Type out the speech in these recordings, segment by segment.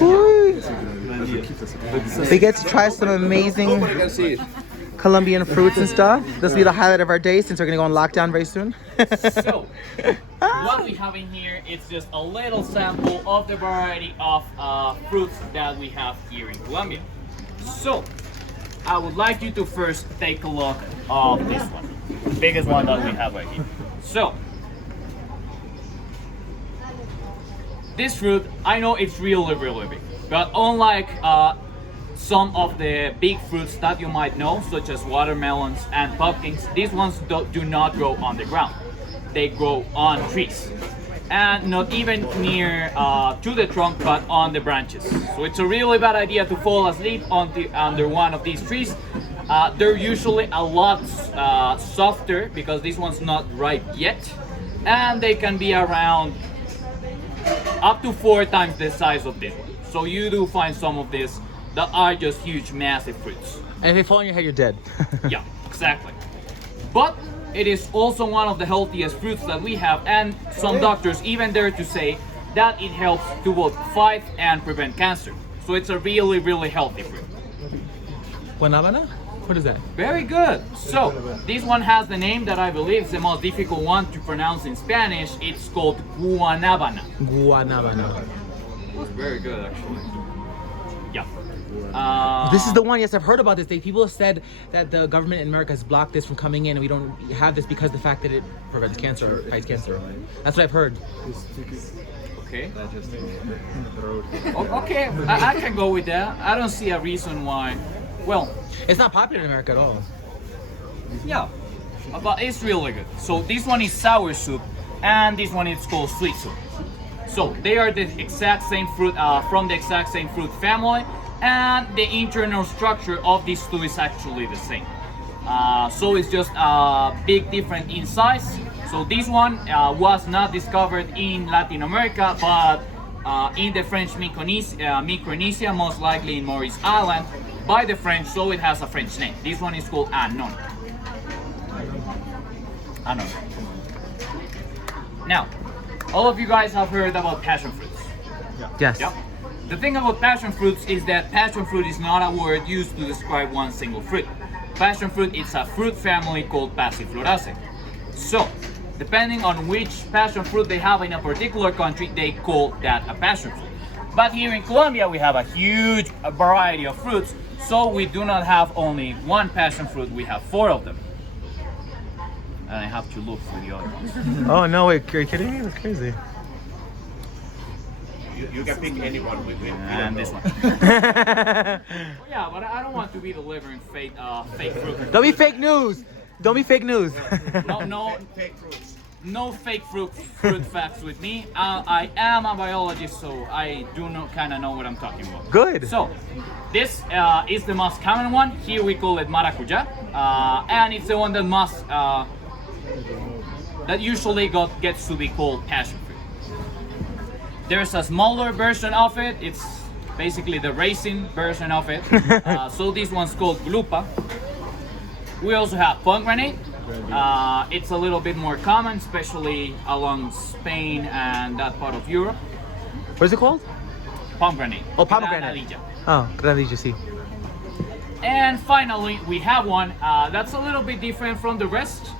Woo. We get to try some amazing Colombian fruits and stuff. This will be the highlight of our day since we're gonna go on lockdown very soon. So, what we have in here is just a little sample of the variety of fruits that we have here in Colombia. So, I would like you to first take a look of this one, the biggest one that we have right here. So, this fruit, I know it's really, really big, but unlike some of the big fruits that you might know, such as watermelons and pumpkins, these ones do not grow on the ground. They grow on trees, and not even near to the trunk, but on the branches. So it's a really bad idea to fall asleep under one of these trees. They're usually a lot softer because this one's not ripe yet, and they can be around up to 4 times the size of this one. So you do find some of these that are just huge, massive fruits. And if they fall on your head, you're dead. Yeah, exactly. But it is also one of the healthiest fruits that we have, and some doctors even dare to say that it helps to both fight and prevent cancer. So it's a really, really healthy fruit. Guanabana? What is that? Very good. So this one has the name that I believe is the most difficult one to pronounce in Spanish. It's called guanabana. Guanabana. Very good, actually. Yeah. This is the one. Yes, I've heard about this. People have said that the government in America has blocked this from coming in, and we don't have this because of the fact that it prevents cancer, or fights cancer. That's what I've heard. Okay. Okay, I can go with that. I don't see a reason why. Well, it's not popular in America at all. Yeah, but it's really good. So this one is sour soup, and this one is called sweet soup. So they are the exact same fruit, from the exact same fruit family, and the internal structure of these two is actually the same. So it's just a big difference in size. So this one was not discovered in Latin America, but in the French Micronesia, most likely in Maurice Island, by the French, so it has a French name. This one is called anon. Anon. Now, all of you guys have heard about passion fruits. Yes. Yep. The thing about passion fruits is that passion fruit is not a word used to describe one single fruit. Passion fruit is a fruit family called Passifloraceae. So, depending on which passion fruit they have in a particular country, they call that a passion fruit. But here in Colombia, we have a huge variety of fruits, so we do not have only one passion fruit, we have 4 of them. And I have to look for the other ones. Oh no, wait, are you kidding me? That's crazy. You can pick anyone with me. And this one. Yeah, but I don't want to be delivering fake fruit. Don't be fake news. Don't be fake news. No Fake fruits. No fake fruit facts with me. I am a biologist, so I do kind of know what I'm talking about. Good. So, this is the most common one. Here we call it maracuja, and it's the one that that usually gets to be called passion fruit. There's a smaller version of it. It's basically the raisin version of it. So this one's called glupa. We also have pomegranate. It's a little bit more common, especially along Spain and that part of Europe. What is it called? Pomegranate. Oh, pomegranate. Granadilla. Oh, granadilla, sí. And finally, we have one that's a little bit different from the rest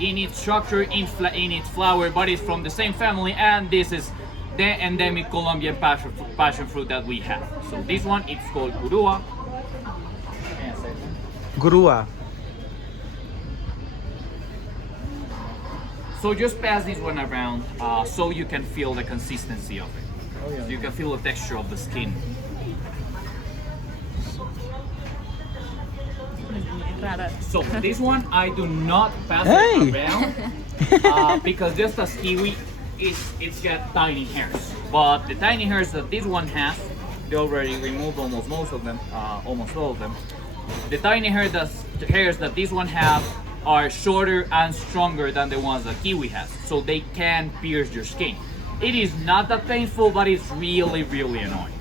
in its structure, in its flower, but it's from the same family, and this is the endemic Colombian passion fruit that we have. So this one, it's called gurua. Gurua. So just pass this one around so you can feel the consistency of it. So you can feel the texture of the skin. So this one I do not pass it around because just as kiwi, it's got tiny hairs. But the tiny hairs that this one has, they already removed almost most of them, almost all of them. The tiny hairs that this one has are shorter and stronger than the ones that kiwi has, so they can pierce your skin. It is not that painful, but it's really, really annoying.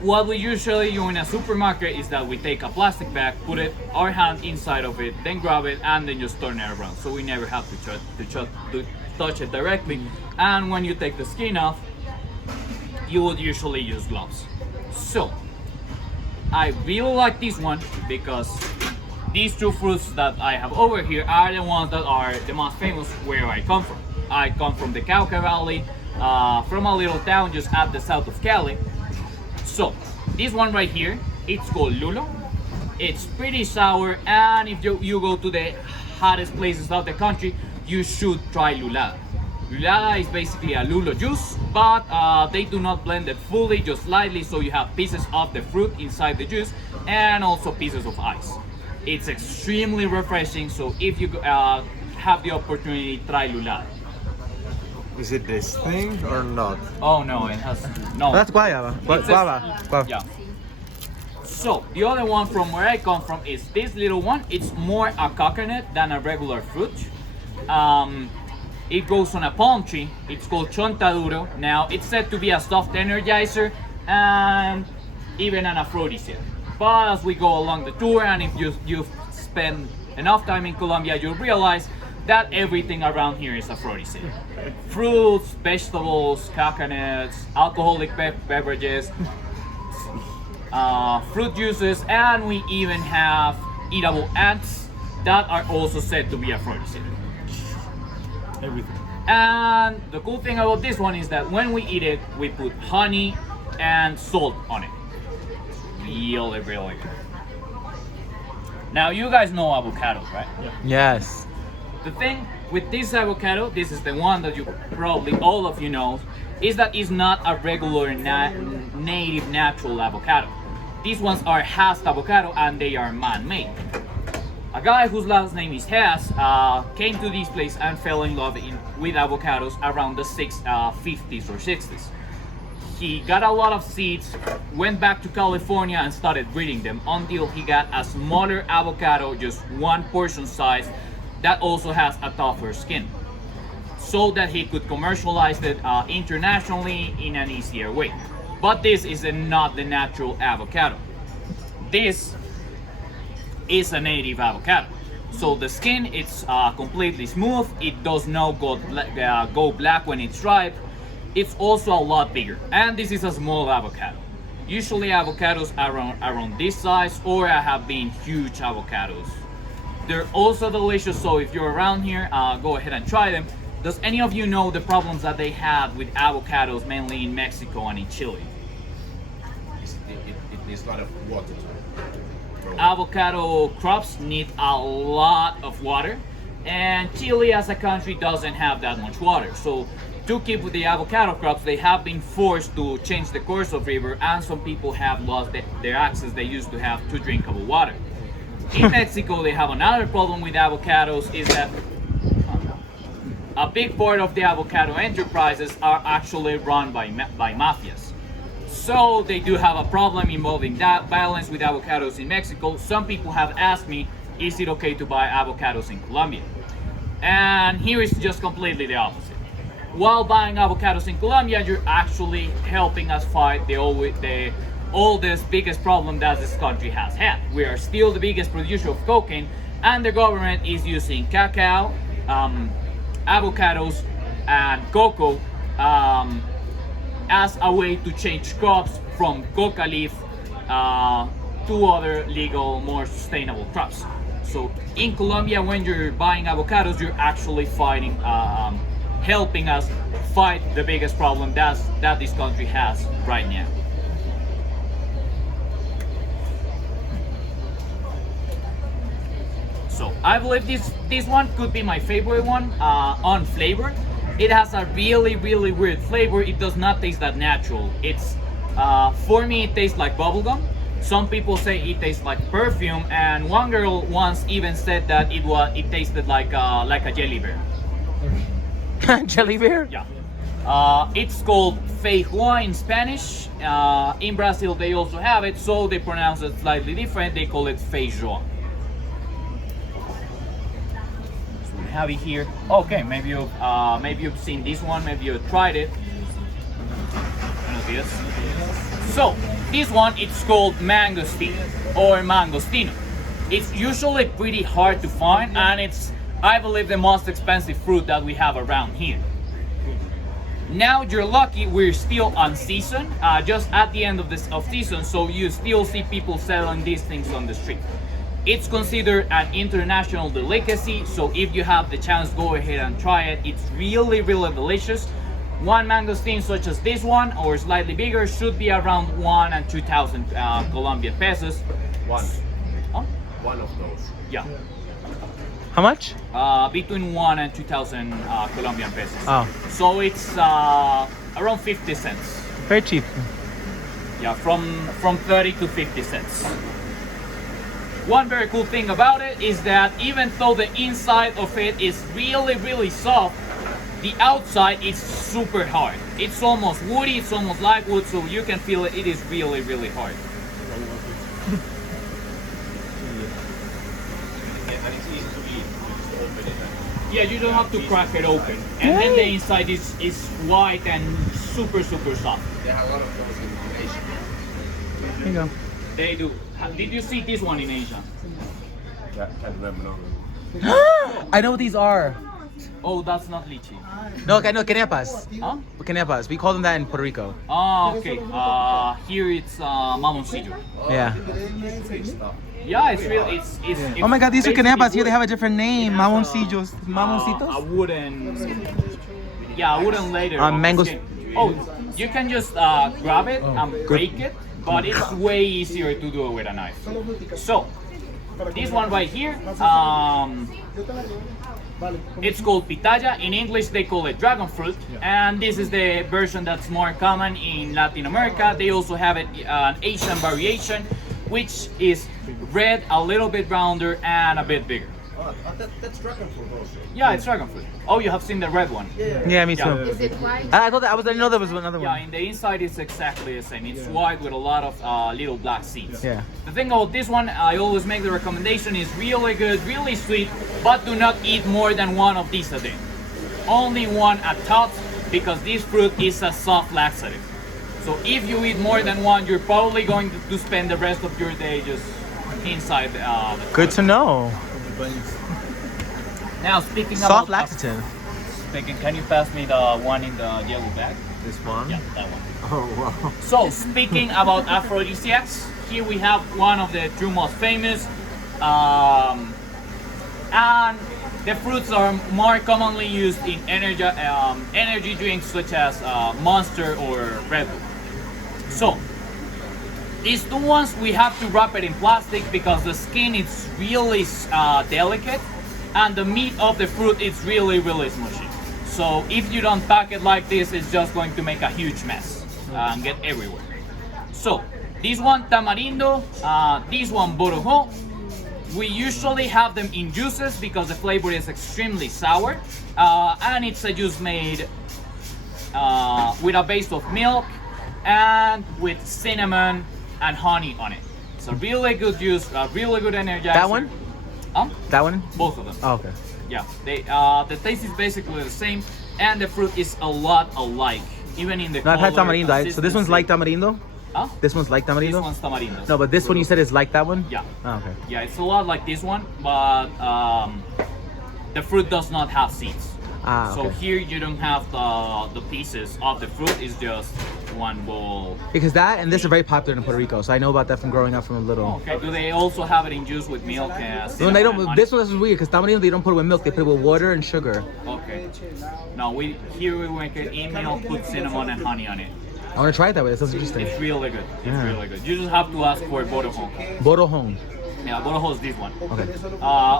What we usually do in a supermarket is that we take a plastic bag, put our hand inside of it, then grab it, and then just turn it around. So we never have to touch it directly. And when you take the skin off, you would usually use gloves. So I really like this one because these two fruits that I have over here are the ones that are the most famous where I come from. I come from the Cauca Valley, from a little town just at the south of Cali. So this one right here, it's called lulo. It's pretty sour, and if you go to the hottest places of the country, you should try lulada. Lulada is basically a lulo juice, but they do not blend it fully, just lightly, so you have pieces of the fruit inside the juice and also pieces of ice. It's extremely refreshing, so if you have the opportunity, try lulada. Is it this thing or not? Oh no, it has no. That's guayaba. It's a- Guava. Yeah. So the other one from where I come from is this little one. It's more a coconut than a regular fruit. It grows on a palm tree. It's called chontaduro. Now it's said to be a soft energizer and even an aphrodisiac. But as we go along the tour, and if you spend enough time in Colombia, you'll realize that everything around here is aphrodisiac. Fruits, vegetables, coconuts, alcoholic beverages, fruit juices, and we even have eatable ants that are also said to be aphrodisiac. Everything. And the cool thing about this one is that when we eat it, we put honey and salt on it. Really, really good. Now you guys know avocados, right? Yes. The thing with this avocado, this is the one that you probably all of you know, is that it's not a regular native natural avocado. These ones are Hass avocado and they are man-made. A guy whose last name is Hass came to this place and fell in love with avocados around the 50s or 60s. He got a lot of seeds, went back to California and started breeding them until he got a smaller avocado, just one portion size, that also has a tougher skin, so that he could commercialize it internationally in an easier way. But this is not the natural avocado. This is a native avocado. So the skin, it's completely smooth. It does not go black when it's ripe. It's also a lot bigger, and this is a small avocado. Usually avocados are around this size, or have been huge avocados. They're also delicious, so if you're around here, go ahead and try them. Does any of you know the problems that they have with avocados, mainly in Mexico and in Chile? It needs a lot of water to grow. Avocado crops need a lot of water, and Chile as a country doesn't have that much water. So to keep with the avocado crops, they have been forced to change the course of river, and some people have lost their access they used to have to drinkable water. In Mexico, they have another problem with avocados, is that a big part of the avocado enterprises are actually run by mafias. So they do have a problem involving that violence with avocados in Mexico. Some people have asked me, is it okay to buy avocados in Colombia? And here is just completely the opposite. While buying avocados in Colombia, you're actually helping us fight the oldest, biggest problem that this country has had. We are still the biggest producer of cocaine, and the government is using cacao, avocados, and cocoa as a way to change crops from coca leaf to other legal, more sustainable crops. So in Colombia, when you're buying avocados, you're actually fighting, helping us fight the biggest problem that this country has right now. So I believe this one could be my favorite one on flavor. It has a really weird flavor. It does not taste that natural. It's for me it tastes like bubblegum. Some people say it tastes like perfume, and one girl once even said that it tasted like a jelly bear. Jelly bear? Yeah. It's called feijoa in Spanish. In Brazil they also have it, so they pronounce it slightly different. They call it feijoa. So we have it here. Okay, maybe you've seen this one. Maybe you've tried it. So this one, it's called mangosteen or mangostino. It's usually pretty hard to find, and it's, I believe, the most expensive fruit that we have around here. Now you're lucky we're still on season, just at the end of this of season, so you still see people selling these things on the street. It's considered an international delicacy, so if you have the chance, go ahead and try it. It's really, really delicious. One mangosteen such as this one, or slightly bigger, should be around 1 and 2,000 Colombian pesos. One. Huh? One of those. Yeah, How much? between 1 and 2,000 Colombian pesos. Oh, So it's around 50 cents. very cheap. Yeah, from 30 to 50 cents. One very cool thing about it is that even though the inside of it is really, really soft, the outside is super hard. It's almost woody, it's almost like wood, so you can feel it. It is really, really hard. And it's easy to eat. You just open it and Yeah, you don't have to crack it open. And then the inside is white and super, super soft. they have a lot of those in Asia. Here you go. They do. Did you see this one in Asia? Yeah, can't remember. No. I know what these are. Oh, that's not lychee. No, I know canepas. Huh? Canepas. We call them that in Puerto Rico. Oh, okay. Here it's mamoncillo. Yeah. Yeah, it's really it's Oh my God, these are basically canepas. Here they wood. have a different name. Mamoncillos. I Mamoncitos. wouldn't. Yeah, I wouldn't later. Mangoes. Oh, you can just grab it and break it, but it's way easier to do it with a knife. So, this one right here, it's called pitaya. In English, they call it dragon fruit, and this is the version that's more common in Latin America. They also have it an Asian variation, which is red, a little bit rounder, and a bit bigger. That's dragon fruit also. Yeah, it's dragon fruit. Oh, you have seen the red one. Yeah, me too. Yeah. Is it white? I thought that I didn't know there was another Yeah, one. in the inside it's exactly the same. It's white with a lot of little black seeds. Yeah. The thing about this one, I always make the recommendation, is really good, really sweet, but do not eat more than one of these a day. Only one at tops, because this fruit is a soft laxative. So if you eat more than one, you're probably going to spend the rest of your day just inside the Good to know. Now speaking Soft about laxative. can you pass me the one in the yellow bag? This one? Yeah, that one. Oh wow. So, speaking about aphrodisiacs, here we have one of the two most famous. And the fruits are more commonly used in energy drinks such as Monster or Red Bull. So, these two ones, we have to wrap it in plastic because the skin is really delicate and the meat of the fruit is really, really smushy. So if you don't pack it like this, it's just going to make a huge mess and get everywhere. So this one tamarindo, this one borojo. We usually have them in juices because the flavor is extremely sour, and it's a juice made with a base of milk and with cinnamon and honey on it. It's a really good juice, a really good energizer. That one? That one? Both of them. Oh, okay. Yeah, they the taste is basically the same, and the fruit is a lot alike, even in the No, I've had color, tamarindo. So this one's like tamarindo? Huh? This one's like This tamarindo? one's tamarindo. No, but this one you said is like that one? Yeah. Oh, okay. Yeah, it's a lot like this one, but the fruit does not have seeds. Ah, So okay. here you don't have the pieces of the fruit. It's just one bowl. Because that and this are very popular in Puerto Rico, so I know about that from growing up from a little. Okay. Do they also have it in juice with milk? No, they cinnamon and don't. honey? This one is weird because tamarindo they don't put it with milk; they put it with water and sugar. Okay. No, we make it in milk, put cinnamon and honey on it. I want to try it that way. That sounds interesting. It's really good. It's Yeah. really good. You just have to ask for borojo. Borojon. Yeah, borojo is this one. Okay.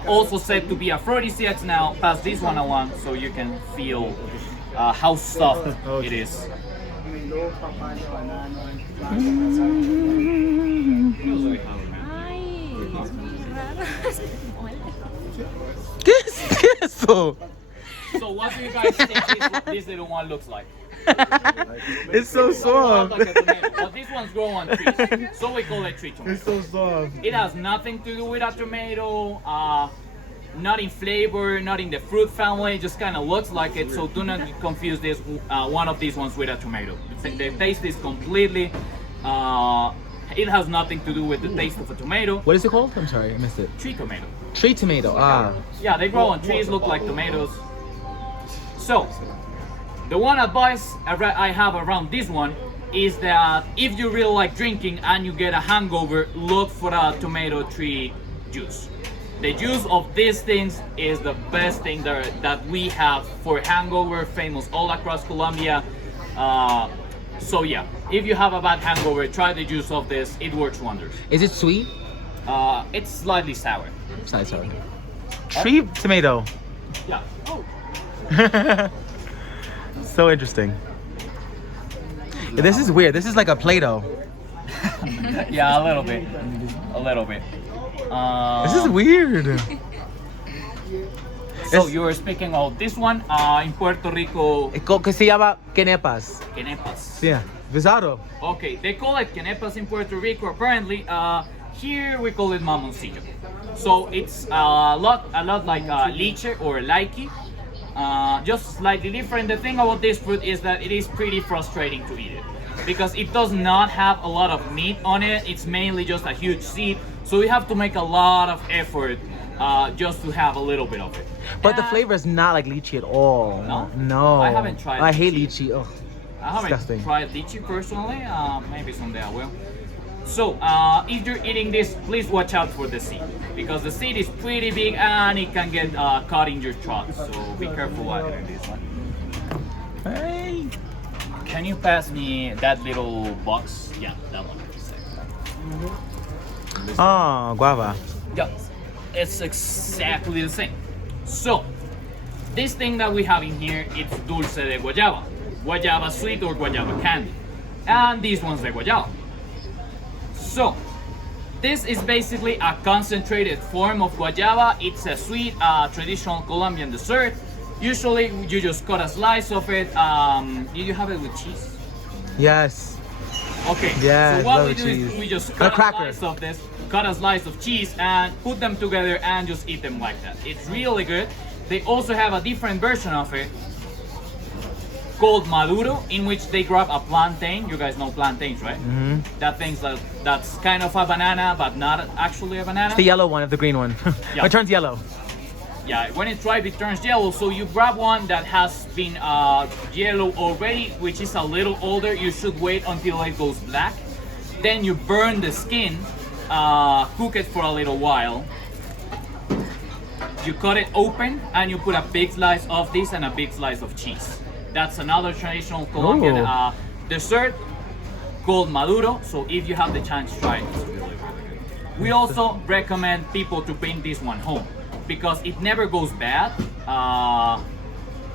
Also said to be aphrodisiacs. Now pass this one along so you can feel how soft it is. Ay, es muy raro. ¿Qué es eso? So what do you guys think this little one looks like? It's so soft. Like a tomato, but these ones grow on trees, so we call it tree tomato. It's so soft. It has nothing to do with a tomato, not in flavor, not in the fruit family, it just kind of looks like it, so do not confuse this one of these ones with a tomato. The taste is completely, it has nothing to do with the taste of a tomato. What is it called? I'm sorry, I missed it. Tree tomato. Tree tomato. Ah. Yeah, they grow on trees, look like tomatoes. So, The one advice I have around this one is that if you really like drinking and you get a hangover, look for a tomato tree juice. The juice of these things is the best thing that we have for hangover, famous all across Colombia. So yeah, if you have a bad hangover, try the juice of this. It works wonders. Is it sweet? It's slightly sour. Slightly sour. Tree tomato. Yeah. Oh. So interesting. This is weird. This is like a Play-Doh. Yeah, a little bit. A little bit. This is weird. So you were speaking of this one in Puerto Rico. Que se llama quenepas. Quenepas. Yeah. Visado. Okay, they call it quenepas in Puerto Rico. Apparently, here we call it mamoncillo. So it's a lot like liche or laiki. Just slightly different. The thing about this fruit is that it is pretty frustrating to eat it because it does not have a lot of meat on it. It's mainly just a huge seed, so you have to make a lot of effort just to have a little bit of it. But the flavor is not like lychee at all. No? No. I haven't tried I hate lychee. lychee. Ugh. I haven't Disgusting. tried lychee personally. Maybe someday I will. So if you're eating this, please watch out for the seed because the seed is pretty big and it can get caught in your throat. So be careful while eating this one. Hey. Can you pass me that little box? Yeah, that one. Oh, guava. Yeah, it's exactly the same. So this thing that we have in here, it's dulce de guayaba, guayaba sweet or guayaba candy, and this one's the guayaba. So this is basically a concentrated form of guayaba. It's a sweet traditional Colombian dessert. Usually you just cut a slice of it. Did you have it with cheese? Yes. Okay. Yes, So what love we do cheese. is we just A cut a cracker. slice of this, cut a slice of cheese, and put them together and just eat them like that. It's really good. They also have a different version of it called maduro, in which they grab a plantain. You guys know plantains, right? Mm-hmm. That's kind of a banana, but not actually a banana. The yellow one of the green one. Yeah. It turns yellow. Yeah, when it's ripe, it turns yellow. So you grab one that has been yellow already, which is a little older. You should wait until it goes black. Then you burn the skin, cook it for a little while. You cut it open and you put a big slice of this and a big slice of cheese. That's another traditional Colombian dessert called maduro. So if you have the chance, try it. It's really, really good. We also recommend people to bring this one home because it never goes bad.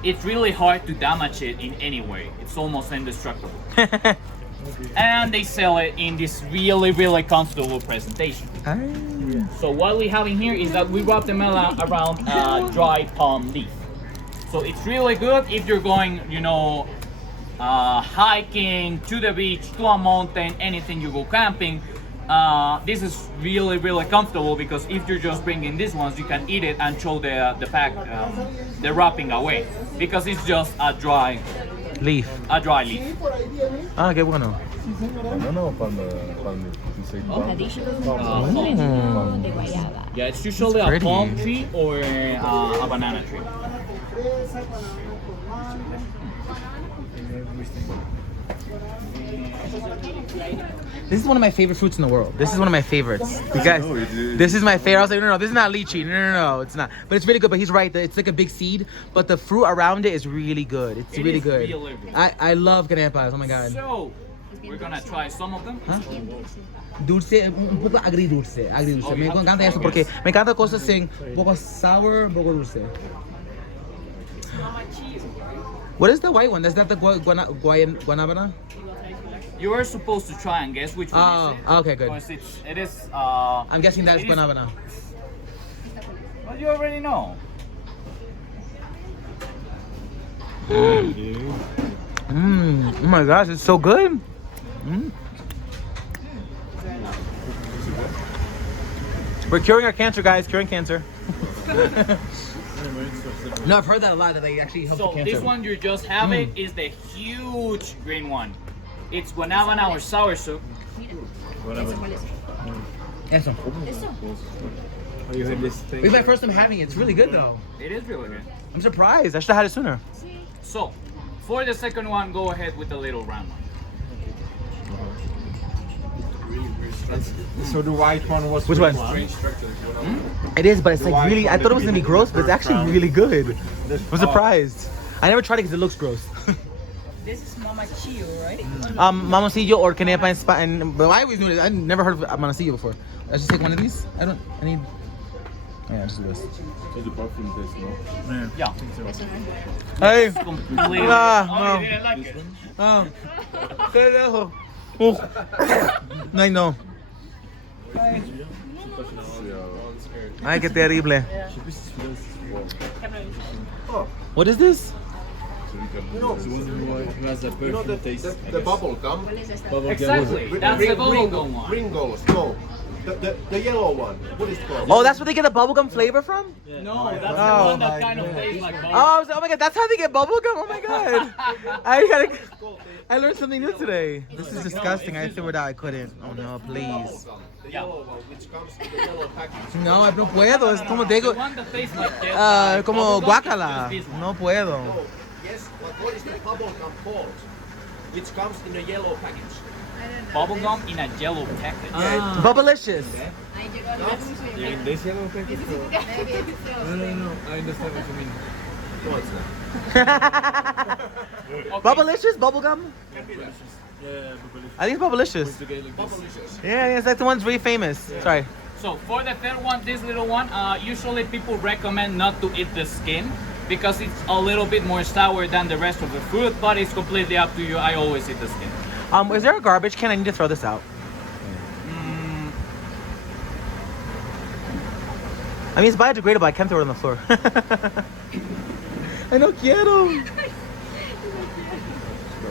It's really hard to damage it in any way. It's almost indestructible. And they sell it in this really, really comfortable presentation. So what we have in here is that we wrap them around dry palm leaf. So it's really good if you're going, hiking to the beach, to a mountain, anything, you go camping. This is really, really comfortable because if you're just bringing these ones, you can eat it and throw the pack, the wrapping away because it's just a dry Leaf. A dry leaf. Ah, qué bueno. De guayaba. Yeah, it's usually a pretty. palm tree or a banana tree. This is one of my favorite fruits in the world. This is one of my favorites. Because this is my favorite. I was like, no, this is not lychee. No, it's not. But it's really good. But he's right. It's like a big seed. But the fruit around it is really good. It's really good. Really good. I love canepas. Oh my god. So, we're gonna try some of them. Huh? Dulce, un poco agridulce. Me encanta eso porque me encanta cosas sin un poco sour, un poco dulce. What is the white one? Is that the guanabana? You are supposed to try and guess which one is it. Okay, good. Because it is. I'm guessing that's guanabana. Well, you already know. Oh my gosh, it's so good. We're curing our cancer, guys. Curing cancer. No, I've heard that a lot. That they actually help So the cancer. this one you just have it is the huge green one. It's guanabana or sour soup. Eso. Oh, you had this thing. It's my first time having it. It's really good though. It is really good. I'm surprised. I should have had it sooner. So, For the second one, go ahead with the little round one. So the white one was Which one? It is, but it's like really. I thought it was gonna be gross, but it's actually really good. I'm surprised. I never tried it because it looks gross. This is mamachillo, right? Mamoncillo or canepa in Spanish. But I always knew it. I never heard of mamoncillo before. Let's just take one of these. I need. Yeah, just do this. It's a perfume taste, no? Yeah. Hey. Completely. No. Oh, you didn't like it. Qué lejos. Ay, no. Ay, qué terrible. What is this? Who has a perfume taste? the bubble gum? Exactly. That's the bubblegum one. Pringles, no. The yellow one. What is it called? Oh, that's where they get the bubblegum flavor from? No, that's the Oh. one that kind of tastes like bubble. Oh, I was like, oh my god, that's how they get bubblegum? Oh my god. I learned something new today. This is disgusting. I threw it out. I couldn't. Oh no, please. The yellow one, which comes in the yellow package. No, no puedo. Es como te The digo. one that tastes like this, Como bubblegum, guacala. is this one. No puedo. Oh, yes, but what is the bubble gum called? Which comes in a yellow package. Bubblegum in a yellow package. Bubblicious. This yellow packet? No. I understand what you mean. No, it's not. Okay. Bubblicious? Bubblegum? Yeah, I think it's Bubblicious. Yeah, it's like the one's really famous. Sorry. So for the third one, this little one, usually people recommend not to eat the skin because it's a little bit more sour than the rest of the fruit, but it's completely up to you. I always eat the skin. Is there a garbage can? I need to throw this out. I mean, it's biodegradable. I can't throw it on the floor. I no quiero.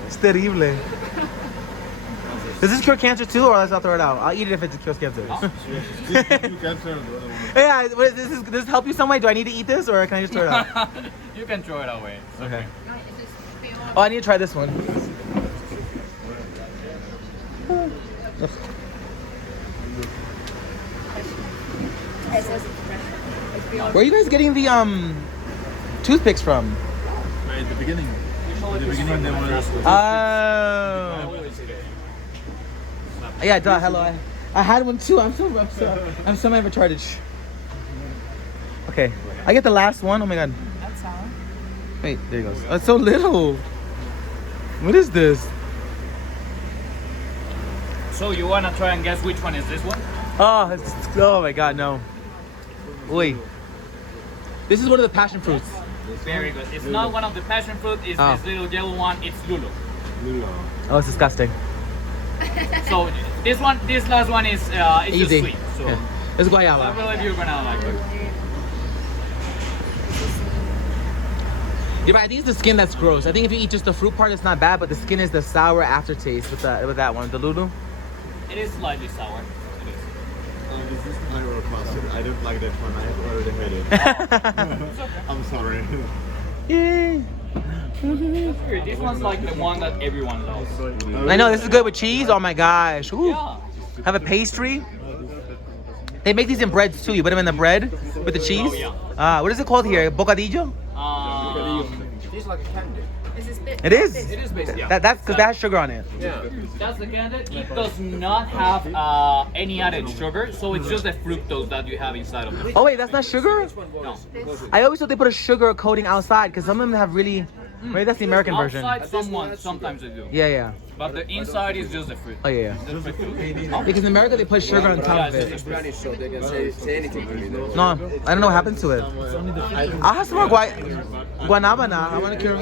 Es terrible. Does this cure cancer too, or let's not throw it out? I'll eat it if it cures cancer. Yeah, does this help you some way? Do I need to eat this, or can I just throw it out? You can throw it away. It's okay. Oh, I need to try this one. Where are you guys getting the toothpicks from? At the beginning. At the beginning, they were. Oh. Yeah, duh. Hello. I had one too. I'm so retarded. Okay, I get the last one. Oh my god. That's all. Wait, there he goes. That's so little. What is this? So you wanna try and guess which one is this one? Oh my god, no. Wait. This is one of the passion fruits. Very good. It's not one of the passion fruit. It's Oh. this little yellow one. It's Lulu. Oh, it's disgusting. So this last one is it's Easy. just sweet. So Yeah. It's I guayaba. believe you're gonna like it. Yeah, but I think it's the skin that's gross. I think if you eat just the fruit part, it's not bad, but the skin is the sour aftertaste with that one, the Lulu. It is slightly sour. It is. This is my roller coaster. I don't like that one. I have already had it. I'm sorry. Yay. This one's like the one that everyone loves. I know, this is good with cheese. Oh my gosh. Ooh. Yeah. Have a pastry. They make these in breads too. You put them in the bread with the cheese. Oh, yeah. What is it called here? Bocadillo? It's like a candy. It is. It is based, yeah. That's because that has sugar on it. Yeah. That's the candid. It does not have any added sugar, so it's just the fructose that you have inside of it. Oh wait, that's not sugar? No. I always thought they put a sugar coating outside because some of them have really. Maybe that's the American version. Outside, sometimes they do. Yeah. But the inside is just the fruit. Oh yeah. The fructose. Because in America they put sugar on top of it. Spanish, so they can say anything to me. No, I don't know what happened to it. I'll have some more guanabana. I want to cure,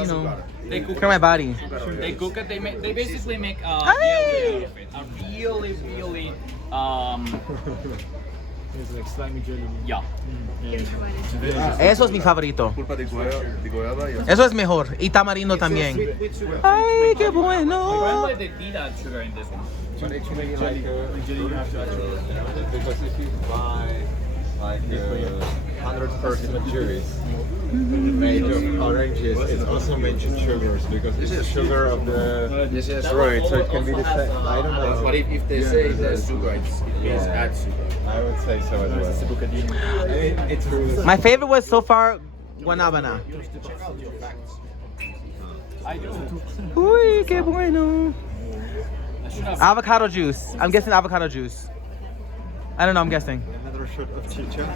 They cook cure my body. They cook it. They basically make Hey! jelly out of it. A really It's like slimy jelly. yeah. Eso es mi favorito. Pulpa de guayaba y Eso es mejor. Y tamarindo también. Ay, qué My bueno. grandmother they did add sugar in this one. But actually, like jelly, you have to add sugar. Because if you buy like 100% cherries made of oranges, it's also made with sugars because it's the sugar of the fruit, so it can be the same. I don't know. But if they say there's sugar, it means add sugar. I would say so as well. It's My favorite was so far guanabana. I do. Uy, qué bueno. I should have. Avocado juice. I'm guessing avocado juice. I don't know, I'm guessing. Another shot of chicha.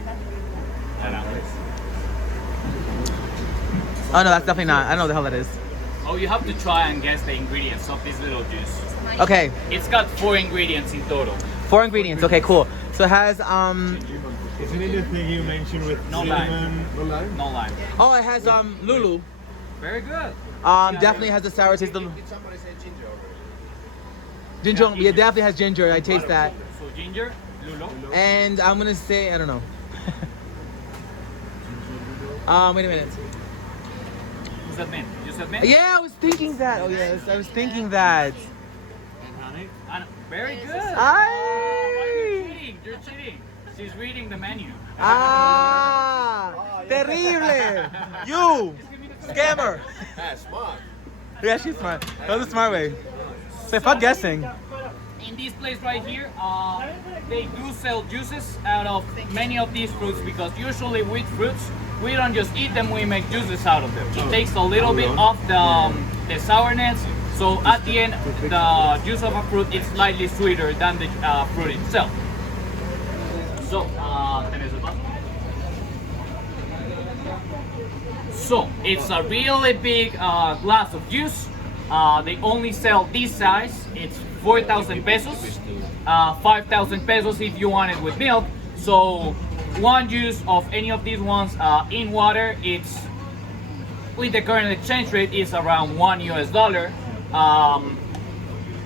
Oh no, that's definitely not. I don't know what the hell that is. Oh, you have to try and guess the ingredients of this little juice. Okay, It's got 4 ingredients in total. 4 ingredients. Okay, cool. So it has Isn't it the thing you mentioned with No cinnamon? No lime. oh, it has Lulu. Very good. Definitely has the sour taste. Did somebody say ginger already? Ginger, yeah, definitely has ginger. I taste that. So ginger, lulo. And I'm gonna say, I don't know. Wait a minute. What's that mean? You said mint? Yeah, I was thinking that. Oh yes, I was thinking that. And honey. And very good. Ay! You're cheating. You're cheating. She's reading the menu. Ah, terrible. You, scammer. Ah, smart. Yeah, she's smart. That was a smart way. So fuck guessing. In this place right here, they do sell juices out of many of these fruits because usually with fruits, we don't just eat them, we make juices out of them. It takes a little bit off the sourness, so at the end, the juice of a fruit is slightly sweeter than the fruit itself. So, ¿tenés el vaso? So, it's a really big glass of juice. They only sell this size. It's 4,000 pesos, 5,000 pesos if you want it with milk. So one juice of any of these ones in water, it's with the current exchange rate is around $1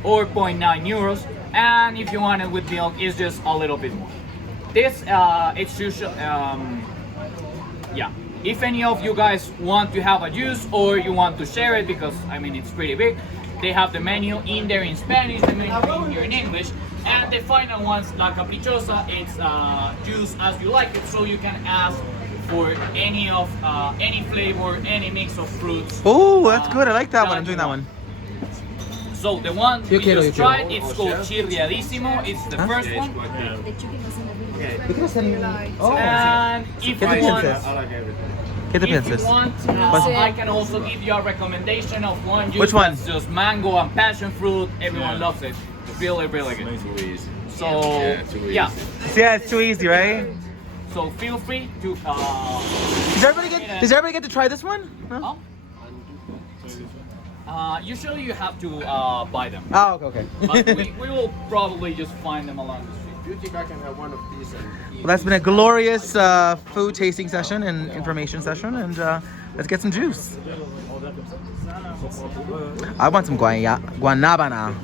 or 0.9 euros. And if you want it with milk, it's just a little bit more. This it's usually yeah. If any of you guys want to have a juice or you want to share it, because I mean it's pretty big, they have the menu in there in Spanish, the menu in here in English, and the final ones, La Caprichosa, it's juice as you like it, so you can ask for any of any flavor, any mix of fruits. Oh, that's good. I like that one. I'm doing that one. So the one we quiero, just yo quiero. tried, it's called Chirriadísimo. It's the first one. Oh. And if ¿Qué te you want, piensas? I like everything. ¿Qué te if you piensas? want, I can also give you a recommendation of one juice Which one? that's just mango and passion fruit. Everyone loves it. Really, really good. Too easy. So Yeah, Yeah, it's too easy, right? so feel free to. Does everybody get to try this one? No? Usually you have to buy them, Oh, okay. but we will probably just find them along the street. Do you think I can have one of these and eat? Well, that's been a glorious food tasting session and information session, and let's get some juice. I want some guanabana.